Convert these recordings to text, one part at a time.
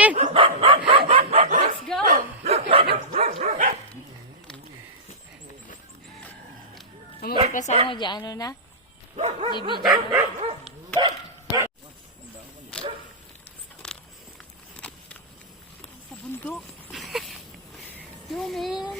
Evelyn! Let's go! Amoy kasama dyan, ano na? Di-video na. Sa bundok. Yo, man!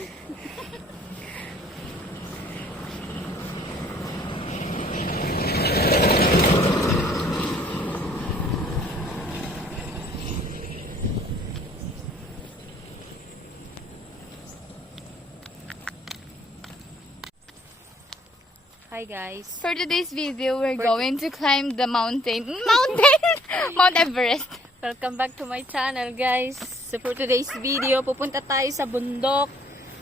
Hi guys. For today's video, we're going to climb the mountain. Mount Everest. Welcome back to my channel guys. So for today's video, pupunta tayo sa bundok.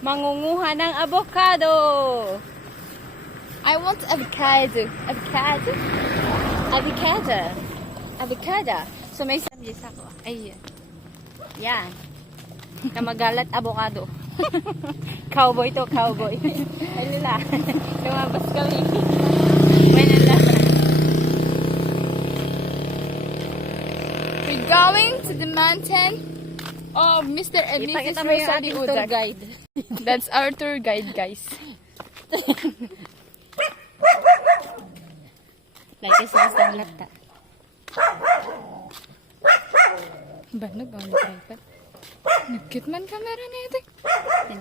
Mangunguha ng avocado. I want avocado. Avocado? Avocado. Avocado. So may samyes ako. Ayun. Yan. Kamagalat avocado. Cowboy to, cowboy. Ay nila. Lumabas kami. Bueno lang. We're going to the mountain of Mr. and Mrs. Ipakita mo yung Rosalie ating tour Udak. guide. That's our tour guide, guys. Like isa sa lata. Ba, nag-on the tripod? Nagkit man camera na ito.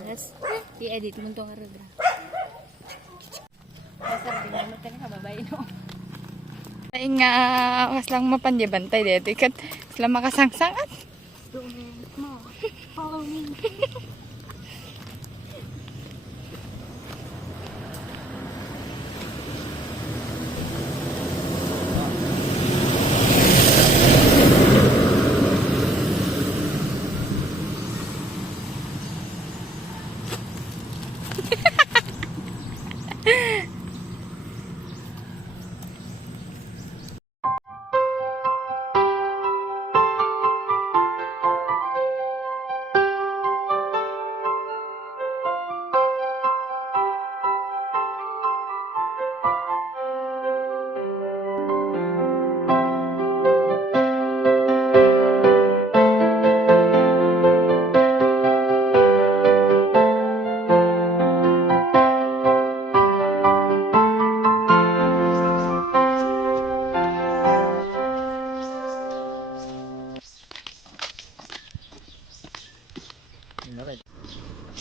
Yes. I-edit mo itong aradra. Basta rin naman ka na kababay, no? Ay nga, kas lang mapandibantay dito. Ikat, sila makasangsangat. Follow me.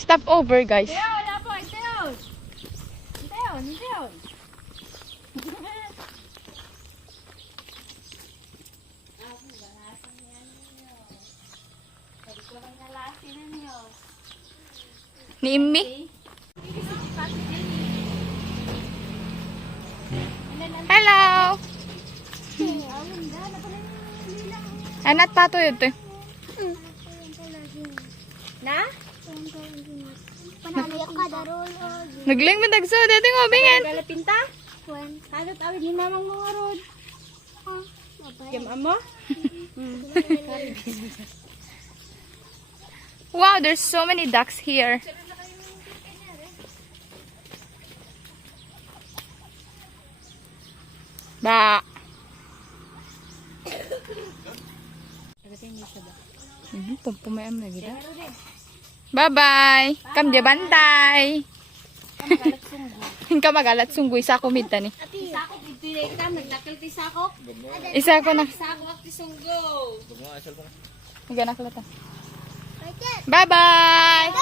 Stop over, guys. Teo, wala po. Teo. Teo, Teo. Ni Immi. Hello! Anat pato yun to. Na? Nagling mo dagso. Dito nga bingan. Galapinta? Halot awid ni mamang mga rod. Kim amo? Wow, there's so many ducks here. Ba. Pumayam lagi dah. Bye-bye. Kam dia bantay. Hingka magalat sungguy sa kumita ni. Sakop ito na kita. Nagdakil ti sakop. Isa ko na. Sakop ti sunggo. Maganak lata. Bye-bye.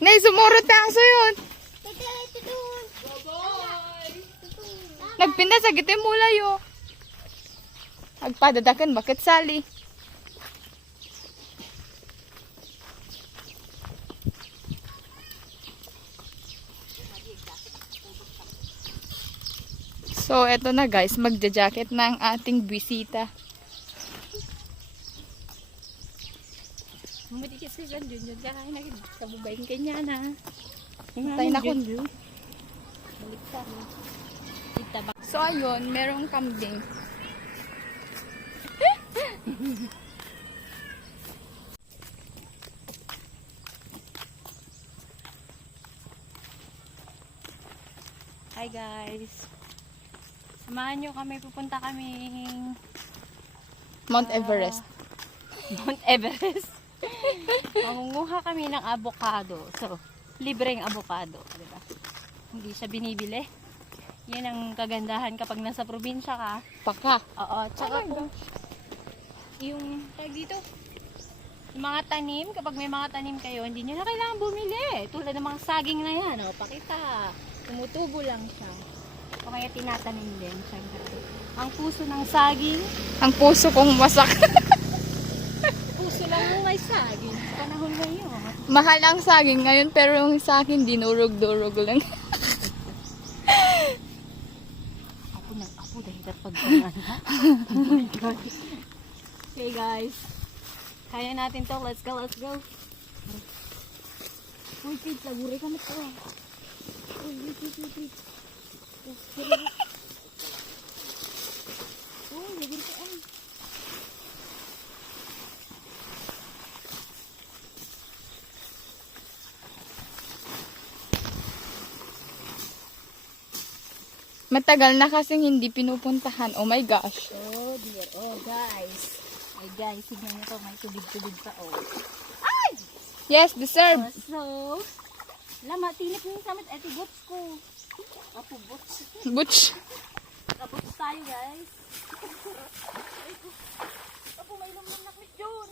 Nay, sumurot na aso yun. Nagpinda sa gito yung mulay yo. Agpadadakan, bakit sali? So, eto na guys, magja-jacket na ang ating bisita. Mudi kasi sa Junjun. Tsaka nagkabubayin kanya na. Tayo na kun. Balik ka. So, ayun, merong kambing. Hi guys. Samahan nyo kami, pupunta kaming Mount Everest. Mount Everest. Mangunguha kami ng avocado. So, libreng avocado. Diba? Hindi siya binibili. Yan ang kagandahan kapag nasa probinsya ka. Paka. Oo, tsaka yung tag dito, yung mga tanim, kapag may mga tanim kayo, hindi nyo na kailangan bumili. Tulad ng mga saging na yan, oh, pakita. Tumutubo lang siya. O kaya tinatanim din, syempre. Ang puso ng saging, Ang puso kong wasak. puso lang ng may saging. Sa panahon ngayon. Mahal ang saging ngayon, pero yung sa akin, dinurog-durog lang. Apo ng apo dahil at pagkaman, ha? Oh my God. Okay guys, kaya natin to. Let's go, let's go. Uy, Pete, laguri ka na to. Uy, wait. Uy, laguri ka ay. Matagal na kasing hindi pinupuntahan. Oh my gosh. Oh dear, oh guys. Ay guys, tignan nyo to, may tubig-tubig pa oh. Yes, deserve. So, lama, tinip nyo yung samit, eti bots ko. Apo bots. Butch. Kabots tayo guys. Apo, may lumlum na klit yun.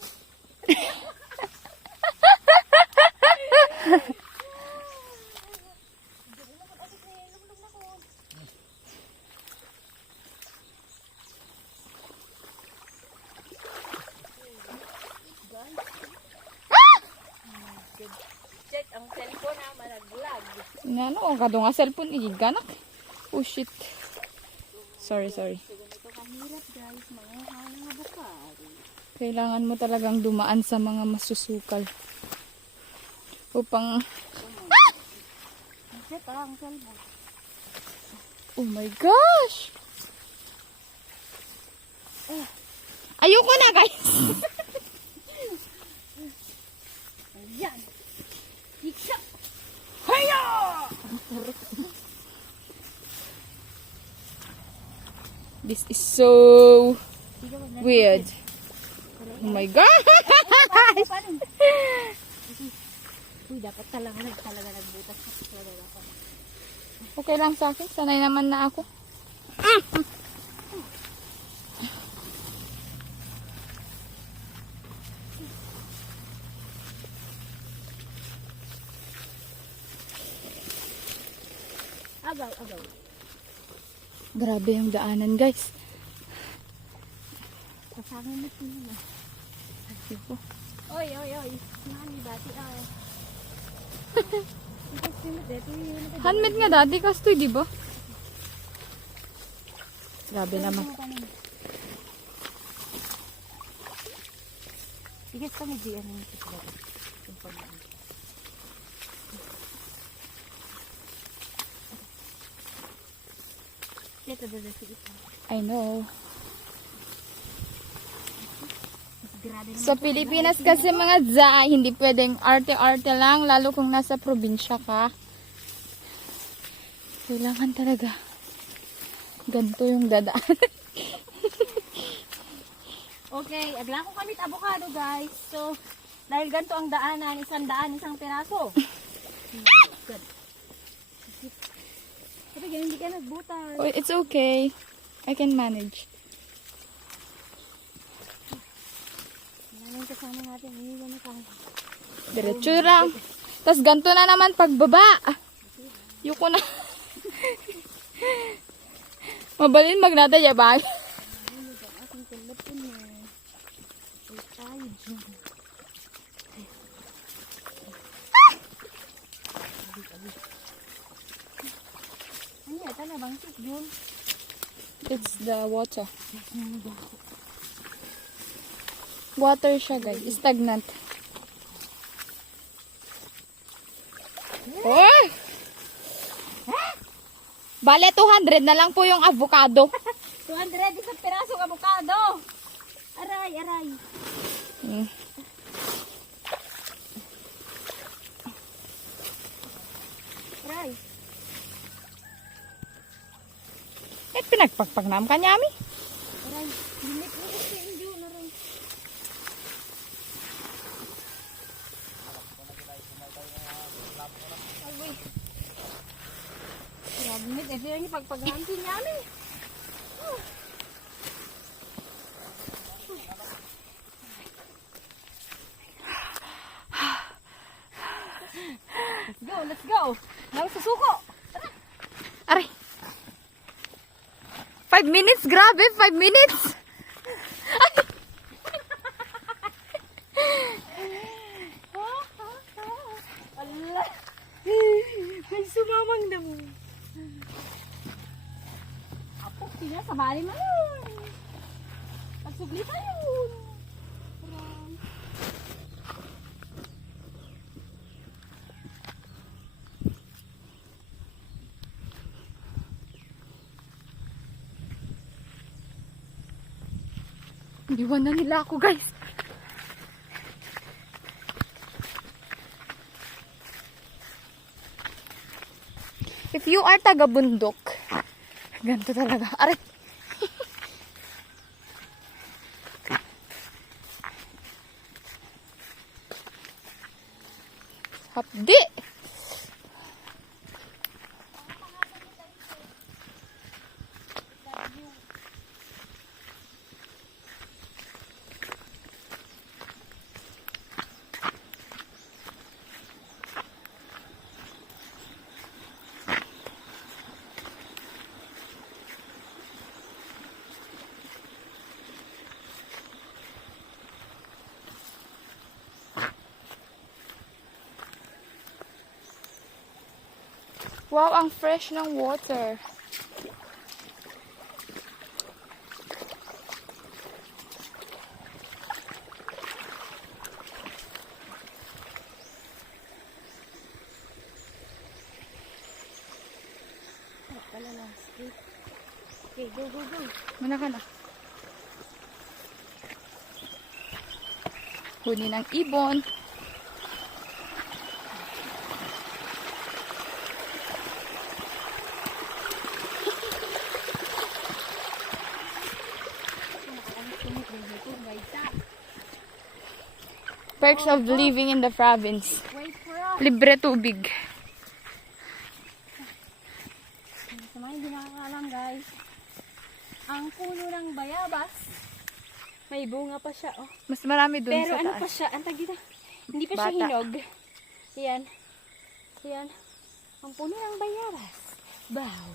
Check ang cellphone na malaglag. Ano, ang kado nga cellphone, iganak. Oh shit. Sorry. So, ganito kahirap guys, manguha ng avocado. Kailangan mo talagang dumaan sa mga masusukal. Upang, Check ang cellphone. oh my gosh! Ayoko na guys! Ayan. Hiksa. Haya! This is so weird. Oh my god! Uy, dapat talaga nagbutas. Dapat. Okay lang sa akin. Sanay naman na ako. Agaw. Grabe yung daanan guys. Kasangin mo sila. Ayoko. Oy. Nani dati ah. Handmade nga dati kastoy, di ba? Grabe naman. Tigas kami di ano yung sila. Ito dada si ito. I know. Grabe naman. Sa Pilipinas kasi mga dza, hindi pwedeng arte-arte lang, lalo kung nasa probinsya ka. Kailangan talaga ganito yung dadaan. Okay, agla ko kami avocado guys. So, dahil ganito ang daanan, isang piraso. Good. Sabi ganyan, hindi ka nagbutas. Oh, it's okay. I can manage. Yan ang kasama natin. Hindi na tayo. Diretso lang. Tapos ganito na naman pagbaba. Yuko na. Mabalin magnata ya ba? Aking telepon eh. Ay, tayo dyan. Ano yata na bang sit yun? It's the water. Water siya guys. Stagnant. Oh! Bale, 200 na lang po yung avocado. 200 isang pirasong avocado. Aray. Hmm. Aray. Pinagpagpag naman kanyami. Aray, limit mo kasi hindi na rin. Ay, grabe mit. Ito lang yung pagpag-rampin namin. Let's go, let's go. Nang susuko. Aray. 5 minutes, grabe, 5 minutes. Allah. May sumamang na mo. Apo, siya, sabali mo yun. Pagsugli pa yun. Iwan na nila ako, guys. If you are taga-bundok, ganito talaga. Aray! Hapdi! Wow, ang fresh ng water. Pala lang. Okay, go, go, go. Muna ka na. Huni ng ibon. Perks of living in the province. Wait for us. Libre tubig. Sa mga hindi nakakaalam, guys, ang puno ng bayabas, may bunga pa siya, oh. Mas marami dun Pero sa ano taas. pa siya, ang tag dito, hindi pa siya Bata. hinog. Yan. Yan. Ang puno ng bayabas. Wow.